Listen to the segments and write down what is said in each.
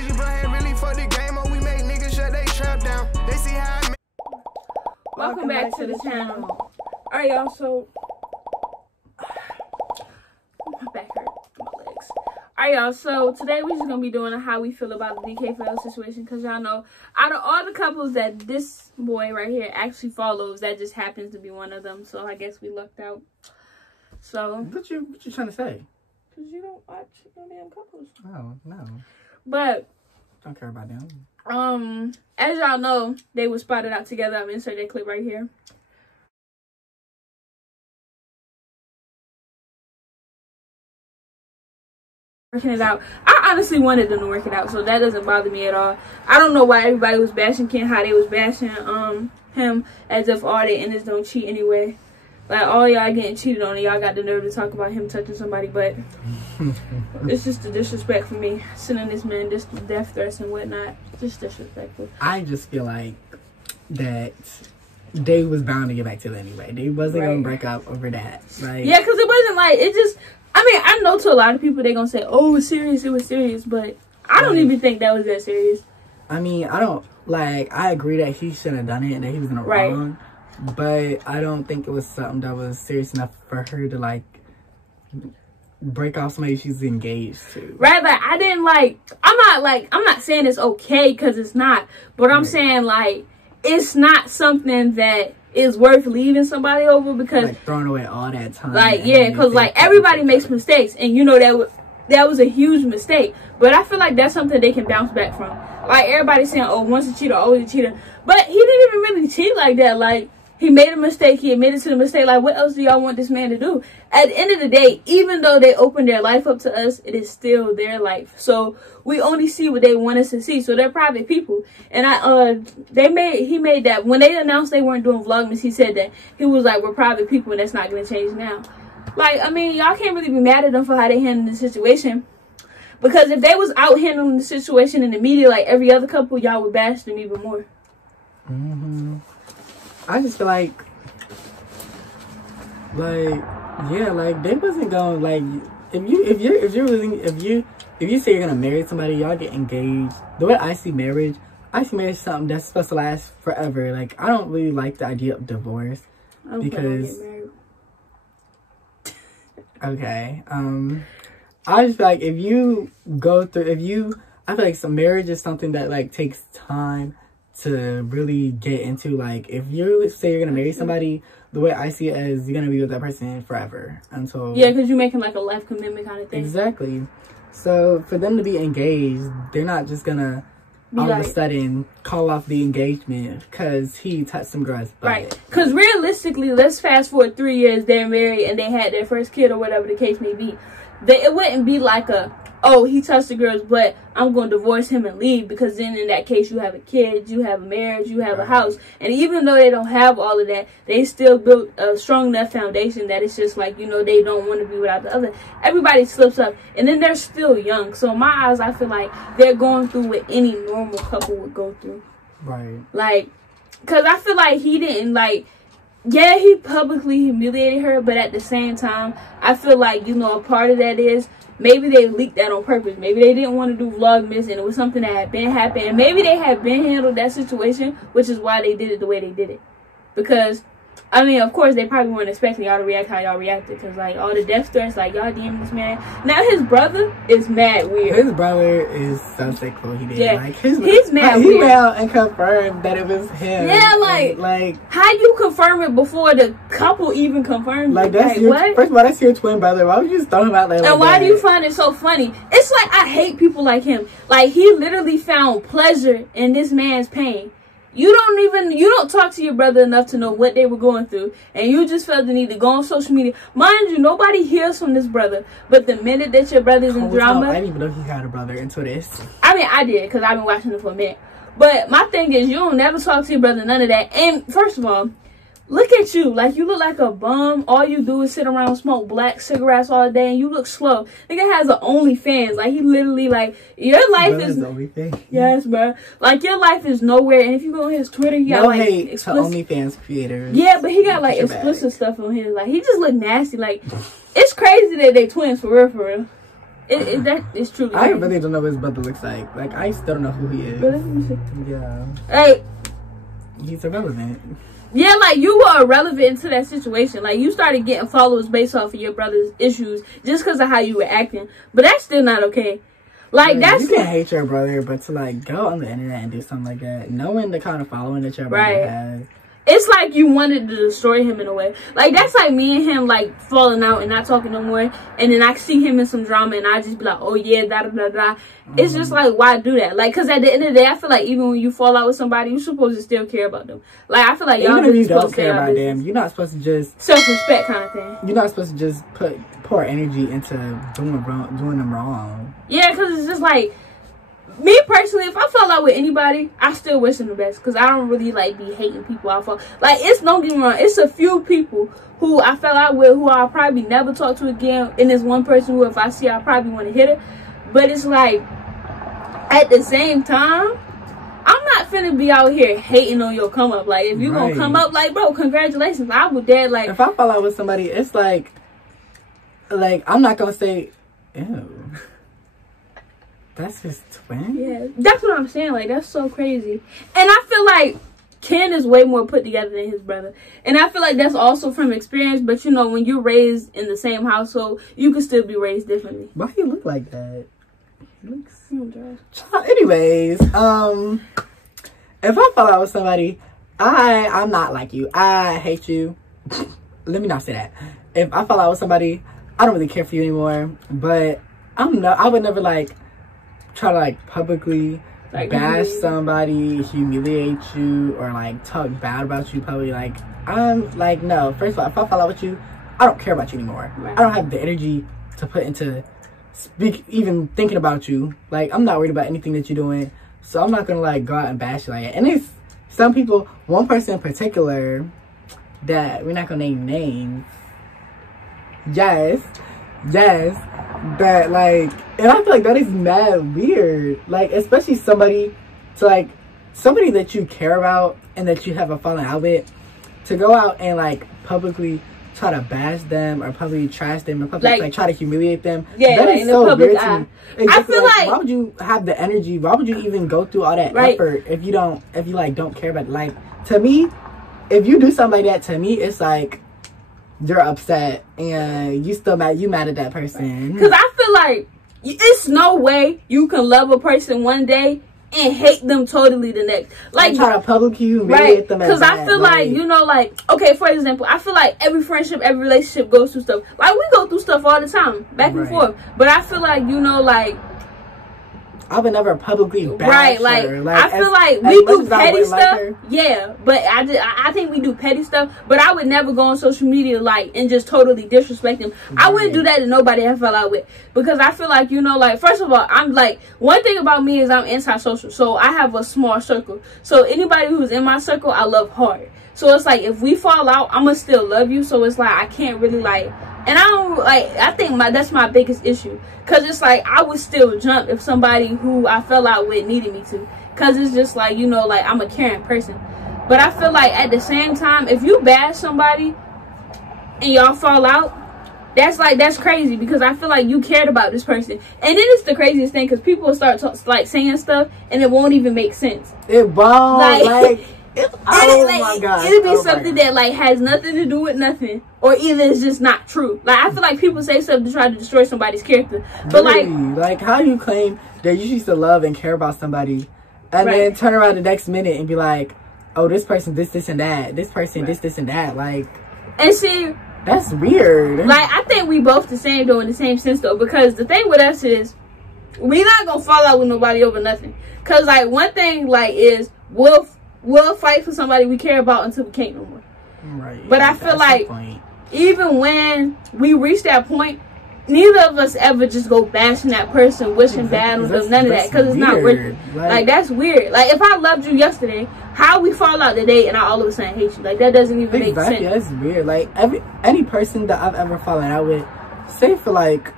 crazy, bro. Ain't really for the game, or we make niggas shut they trap down. They see how I Welcome back to the channel. Alright, y'all, so my back hurt, my legs. Alright, y'all, so today we're just gonna be doing a how we feel about the DK4L situation, because y'all know out of all the couples that this boy right here actually follows, that just happens to be one of them. So I guess we lucked out. So what you trying to say? Because you don't watch no damn couples. Oh no. But don't care about them. As y'all know, they were spotted out together. I'm gonna insert that clip right here. Working it out. I honestly wanted them to work it out, so that doesn't bother me at all. I don't know why everybody was bashing Ken, how they was bashing him as if all their enders don't cheat anyway. Like, all y'all getting cheated on and y'all got the nerve to talk about him touching somebody, but it's just the disrespect for me. Sending this man this death threats and whatnot. Just disrespectful. I just feel like that they was bound to get back to it anyway. They wasn't gonna break up over that. Like, yeah, because it wasn't like, it just, I mean, I know to a lot of people they gonna say, oh, it was serious, but I don't even think that was that serious. I mean, I agree that he shouldn't have done it and that he was in the wrong. But I don't think it was something that was serious enough for her to, like, break off somebody she's engaged to. Right, like, I didn't, I'm not saying it's okay, because it's not. But I'm saying, like, it's not something that is worth leaving somebody over, because... like, throwing away all that time. Like, yeah, because, like, everybody makes mistakes. And, you know, that was a huge mistake. But I feel like that's something they can bounce back from. Like, everybody's saying, oh, once a cheater, always a cheater. But he didn't even really cheat like that. Like... he made a mistake. He admitted to the mistake. Like, what else do y'all want this man to do? At the end of the day, even though they opened their life up to us, it is still their life. So we only see what they want us to see. So they're private people. And he made that when they announced they weren't doing Vlogmas, he said that he was like, we're private people and that's not going to change now. Like, I mean, y'all can't really be mad at them for how they handled the situation. Because if they was out handling the situation in the media like every other couple, y'all would bash them even more. I just feel like, yeah, like, they wasn't going, like, if you say you're gonna marry somebody, y'all get engaged. The way I see marriage is something that's supposed to last forever. Like, I don't really like the idea of divorce, because, okay, I just feel like I feel like some marriage is something that, like, takes time to really get into. Like, if you say you're gonna marry somebody, the way I see it is you're gonna be with that person forever until because you're making like a life commitment kind of thing. Exactly. So for them to be engaged, they're not just gonna all of a sudden call off the engagement because he touched some girl's butt. Right. Because realistically, let's fast forward 3 years, they're married and they had their first kid or whatever the case may be. It wouldn't be like oh, he touched the girl's butt, I'm going to divorce him and leave, because then in that case you have a kid, you have a marriage, you have a house. And even though they don't have all of that, they still built a strong enough foundation that it's just like, you know, they don't want to be without the other. Everybody slips up. And then they're still young. So in my eyes, I feel like they're going through what any normal couple would go through. Right. Like, because I feel like he didn't, like, yeah, he publicly humiliated her, but at the same time, I feel like, you know, a part of that is maybe they leaked that on purpose. Maybe they didn't want to do Vlogmas and it was something that had been happening. And maybe they had been handled that situation, which is why they did it the way they did it. Because, I mean, of course, they probably weren't expecting y'all to react how y'all reacted. Because, like, all the death threats, like, y'all DMing this man. Now, his brother is mad weird. His brother is so sick what he did. Yeah, like, he's mad weird. He went out and confirmed that it was him. Yeah, like, how you confirm it before the couple even confirmed like, it? That's like, your, what? First of all, that's your twin brother. Why would you just throw him out there like and why that? do you find it so funny? It's like, I hate people like him. Like, he literally found pleasure in this man's pain. You don't talk to your brother enough to know what they were going through, and you just felt the need to go on social media. Mind you, nobody hears from this brother, but the minute that your brother's in drama... I didn't even know he had a brother until this. I mean, I did, because I've been watching it for a minute. But my thing is, you don't never talk to your brother, none of that. And first of all, look at you. Like, you look like a bum. All you do is sit around, smoke black cigarettes all day, and you look slow. Nigga has an OnlyFans. Like, he literally, like, your life is... OnlyFans. Yes, bro. Like, your life is nowhere. And if you go on his Twitter, he got, like, hate to OnlyFans creators. Yeah, but he got, like, explicit stuff on his. Like, he just look nasty. Like, it's crazy that they twins, for real, for real. That is truly I crazy. really don't know what his brother looks like. Like, I still don't know who he is. Really? Let me see. Yeah. Hey. He's irrelevant. Yeah, like, you were irrelevant to that situation. Like, you started getting followers based off of your brother's issues just because of how you were acting. But that's still not okay. Like, yeah, that's... You can hate your brother, but to, like, go on the internet and do something like that, knowing the kind of following that your brother has... It's like you wanted to destroy him in a way. Like, that's like me and him, like, falling out and not talking no more. And then I see him in some drama and I just be like, oh, yeah, da-da-da-da. It's just like, why do that? Like, because at the end of the day, I feel like even when you fall out with somebody, you're supposed to still care about them. Like, I feel like y'all even if you supposed don't to care about them, you're not supposed to just... self-respect kind of thing. You're not supposed to just pour energy into doing them wrong. Yeah, because it's just like... Me personally, if I fall out with anybody, I still wish them the best. Because I don't really, like, be hating people I fall... Like, don't get me wrong. It's a few people who I fell out with who I'll probably never talk to again. And there's one person who, if I see, I probably want to hit her. But it's like, at the same time, I'm not finna be out here hating on your come up. Like, if you gonna come up, like, bro, congratulations. I would dare, like... If I fall out with somebody, it's like, I'm not gonna say, ew. That's his twin? Yeah, that's what I'm saying. Like, that's so crazy. And I feel like Ken is way more put together than his brother. And I feel like that's also from experience. But, you know, when you're raised in the same household, you can still be raised differently. Why do you look like that? He looks... Oh, anyways, if I fall out with somebody, I'm not like you. I hate you. Let me not say that. If I fall out with somebody, I don't really care for you anymore. But I would never, like... try to, like, publicly bash somebody, humiliate you, or, like, talk bad about you publicly. Like, I'm, like, no. First of all, if I fall out with you, I don't care about you anymore. Right. I don't have the energy to put into even thinking about you. Like, I'm not worried about anything that you're doing, so I'm not gonna, like, go out and bash you like that. And it's some people, one person in particular, that we're not gonna name names. Yes, that, like, and I feel like that is mad weird. Like, especially somebody that you care about and that you have a falling out with, to go out and, like, publicly try to bash them or publicly trash them or publicly, like try to humiliate them. Yeah, that like, is so weird to me. I feel like, why would you have the energy? Why would you even go through all that effort if you don't care about it? Like, to me, if you do something like that, to me, it's like, you're upset and you mad at that person. Because I feel like it's no way you can love a person one day and hate them totally the next. Like, try to publicly humiliate them. Because I feel like, you know, like, okay, for example, I feel like every friendship, every relationship goes through stuff. Like, we go through stuff all the time, back and forth. But I feel like, you know, like, I would never publicly bash her. Like, I feel like we do petty stuff. Yeah, but I think we do petty stuff. But I would never go on social media, like, and just totally disrespect them. Right. I wouldn't do that to nobody I fell out with. Because I feel like, you know, like, first of all, I'm like, one thing about me is I'm antisocial. So I have a small circle. So anybody who's in my circle, I love hard. So it's like, if we fall out, I'm going to still love you. So it's like, I can't really, like... And I don't, like, I think that's my biggest issue. Because it's like, I would still jump if somebody who I fell out with needed me to. Because it's just like, you know, like, I'm a caring person. But I feel like at the same time, if you bash somebody and y'all fall out, that's crazy. Because I feel like you cared about this person. And then it's the craziest thing, because people start saying stuff and it won't even make sense. It won't, like my God. It'll be something that, like, has nothing to do with nothing. Or either it's just not true. Like, I feel like people say stuff to try to destroy somebody's character. But, really? Like, how you claim that you used to love and care about somebody, and then turn around the next minute and be like, oh, this person, this, and that. This person, this, and that. Like, and see, that's weird. Like, I think we both the same, though, in the same sense, though. Because the thing with us is, we not gonna fall out with nobody over nothing. Because, like, one thing, like, is we'll fight for somebody we care about until we can't no more. Right. But I feel like even when we reach that point, neither of us ever just go bashing that person, wishing bad on them, none of that, because it's not worth it. Like, that's weird. Like, if I loved you yesterday, how we fall out today and I all of a sudden hate you? Like, that doesn't even make sense. That's weird. Like, any person that I've ever fallen out with, say for like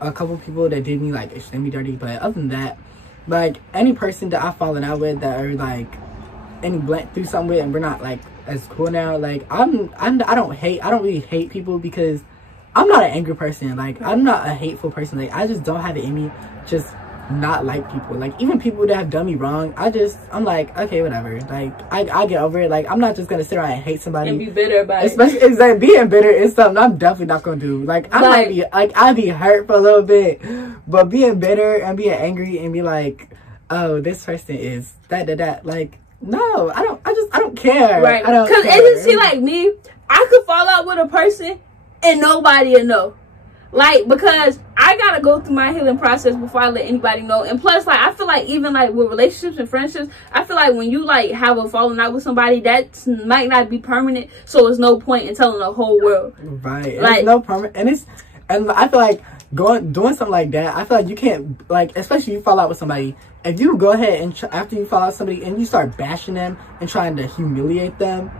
a couple people that did me like extremely dirty, but other than that, like, any person that I've fallen out with that are like went through something with and we're not like as cool now, like, I don't really hate people, because I'm not an angry person. Like, I'm not a hateful person. Like, I just don't have it in me just not like people. Like, even people that have done me wrong, I'm like, okay, whatever. Like, I get over it. Like, I'm not just gonna sit around and hate somebody and be bitter about it. Especially, it's like, being bitter is something I'm definitely not gonna do. Like, I might be, like, I'd be hurt for a little bit, but being bitter and being angry and be like, oh, this person is that, like, no, I don't care. Right. Because agency like me, I could fall out with a person and nobody will know. Like, because I gotta go through my healing process before I let anybody know. And plus, like, I feel like even like with relationships and friendships, I feel like when you like have a falling out with somebody, that might not be permanent. So there's no point in telling the whole world. Right. Like, it's no permanent. And I feel like doing something like that, I feel like you can't, like, especially if you fall out with somebody, if you go ahead and after you fall out with somebody and you start bashing them and trying to humiliate them,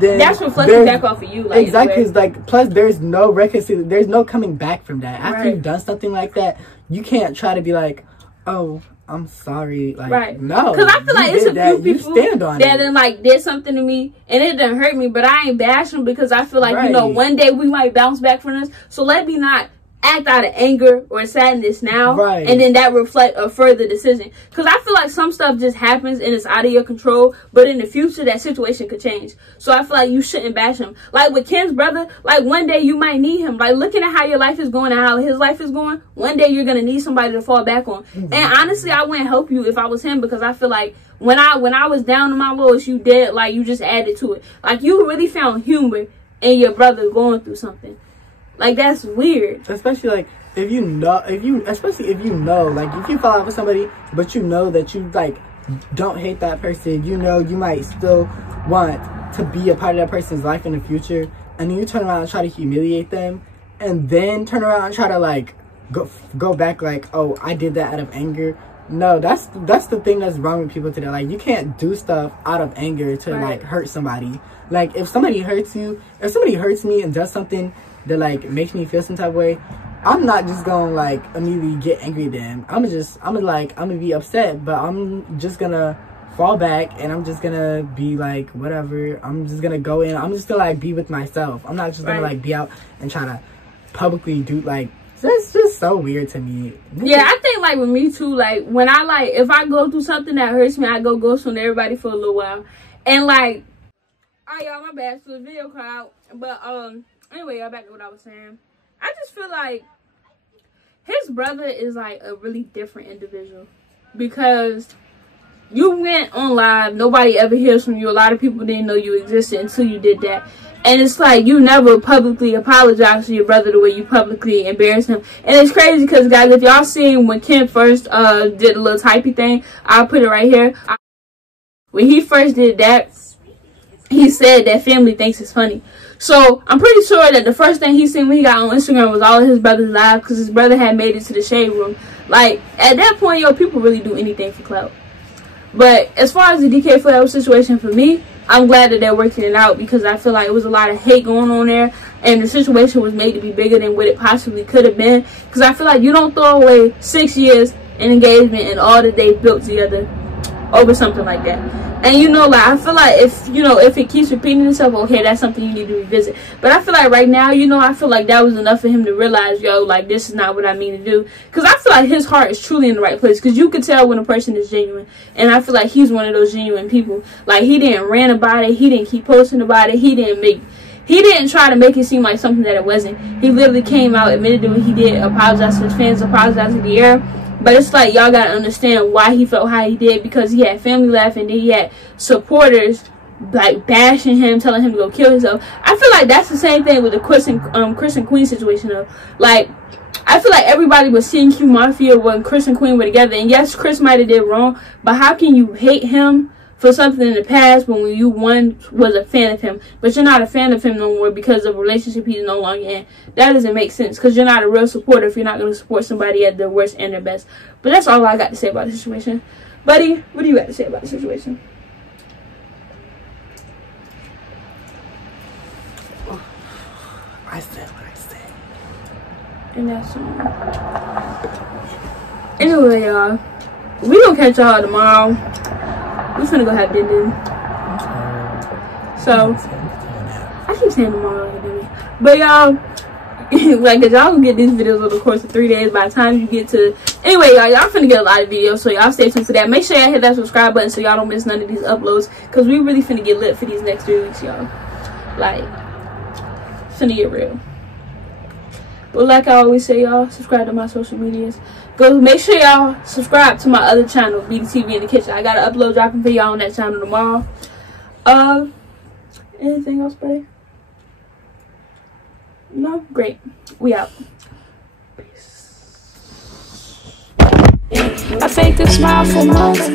then that's reflecting back off of you. Like, exactly. Because, like, plus there's no reconciliation, there's no coming back from that. After you've done something like that, you can't try to be like, oh, I'm sorry. Like, no. Because I feel like it's a few people that then, like, did something to me and it didn't hurt me, but I ain't bashing them because I feel like, you know, one day we might bounce back from this. So let me not act out of anger or sadness now, and then that reflect a further decision. Because I feel like some stuff just happens and it's out of your control, but in the future that situation could change. So I feel like you shouldn't bash him. Like with Ken's brother, like one day you might need him. Like looking at how your life is going and how his life is going, one day you're gonna need somebody to fall back on. And honestly, I wouldn't help you if I was him, because I feel like when I was down to my lowest, you did, like, you just added to it. Like, you really found humor in your brother going through something. Like, that's weird. Especially, like, if you know, like, if you fall out with somebody, but you know that you, like, don't hate that person, you know you might still want to be a part of that person's life in the future, and then you turn around and try to humiliate them, and then turn around and try to, like, go back, like, oh, I did that out of anger. No, that's the thing that's wrong with people today. Like, you can't do stuff out of anger to, like, hurt somebody. Like, if somebody hurts you, if somebody hurts me and does something that, like, makes me feel some type of way, I'm not just gonna, like, immediately get angry at them. I'm gonna be upset, but I'm just gonna fall back and I'm just gonna be like, whatever. I'm just gonna go in. I'm just gonna, like, be with myself. I'm not just gonna, like, be out and try to publicly do, like, that's just so weird to me. Yeah, I think, like, with me too, like, when I, like, if I go through something that hurts me, I go ghost on everybody for a little while. And, like, alright, y'all, my bad, so the video cut out. But, anyway, y'all, back to what I was saying. I just feel like his brother is, like, a really different individual. Because you went on live, nobody ever hears from you. A lot of people didn't know you existed until you did that. And it's like you never publicly apologized to your brother the way you publicly embarrassed him. And it's crazy because, guys, if y'all seen when Ken first did a little typey thing, I'll put it right here. When he first did that, he said that family thinks it's funny. So I'm pretty sure that the first thing he seen when he got on Instagram was all of his brother's live, because his brother had made it to the shade room. Like, at that point, yo, people really do anything for clout. But as far as the DK4L situation, for me, I'm glad that they're working it out, because I feel like it was a lot of hate going on there, and the situation was made to be bigger than what it possibly could have been. Because I feel like you don't throw away 6 years in engagement and all that they built together over something like that. And, you know, like, I feel like if it keeps repeating itself, okay, that's something you need to revisit. But I feel like right now, you know, I feel like that was enough for him to realize, yo, like, this is not what I mean to do. Because I feel like his heart is truly in the right place. Because you could tell when a person is genuine. And I feel like he's one of those genuine people. Like, he didn't rant about it. He didn't keep posting about it. He didn't try to make it seem like something that it wasn't. He literally came out, admitted to what he did, apologized to his fans, apologized to Dearra. But it's like, y'all gotta understand why he felt how he did, because he had family laughing, and then he had supporters like bashing him, telling him to go kill himself. I feel like that's the same thing with the Chris and Queen situation though. Like, I feel like everybody was seeing Q Mafia when Chris and Queen were together, and yes, Chris might have did wrong, but how can you hate him for something in the past when you once was a fan of him, but you're not a fan of him no more because of a relationship he's no longer in? That doesn't make sense, because you're not a real supporter if you're not going to support somebody at their worst and their best. But that's all I got to say about the situation. Buddy, what do you got to say about the situation? I said what I said. And that's anyway, y'all, we gonna catch y'all tomorrow. We finna go have dinner. So I keep saying tomorrow, but y'all, like, cause y'all gonna get these videos over the course of 3 days. By the time you get to, anyway, y'all finna get a lot of videos, so y'all stay tuned for that. Make sure y'all hit that subscribe button so y'all don't miss none of these uploads, cause we really finna get lit for these next 3 weeks, y'all. Like, finna get real. But like I always say, y'all, subscribe to my social medias. Go make sure y'all subscribe to my other channel, BDTV in the Kitchen. I got an upload dropping for y'all on that channel tomorrow. Anything else, buddy? No? Great. We out. Peace. I faked a smile for months.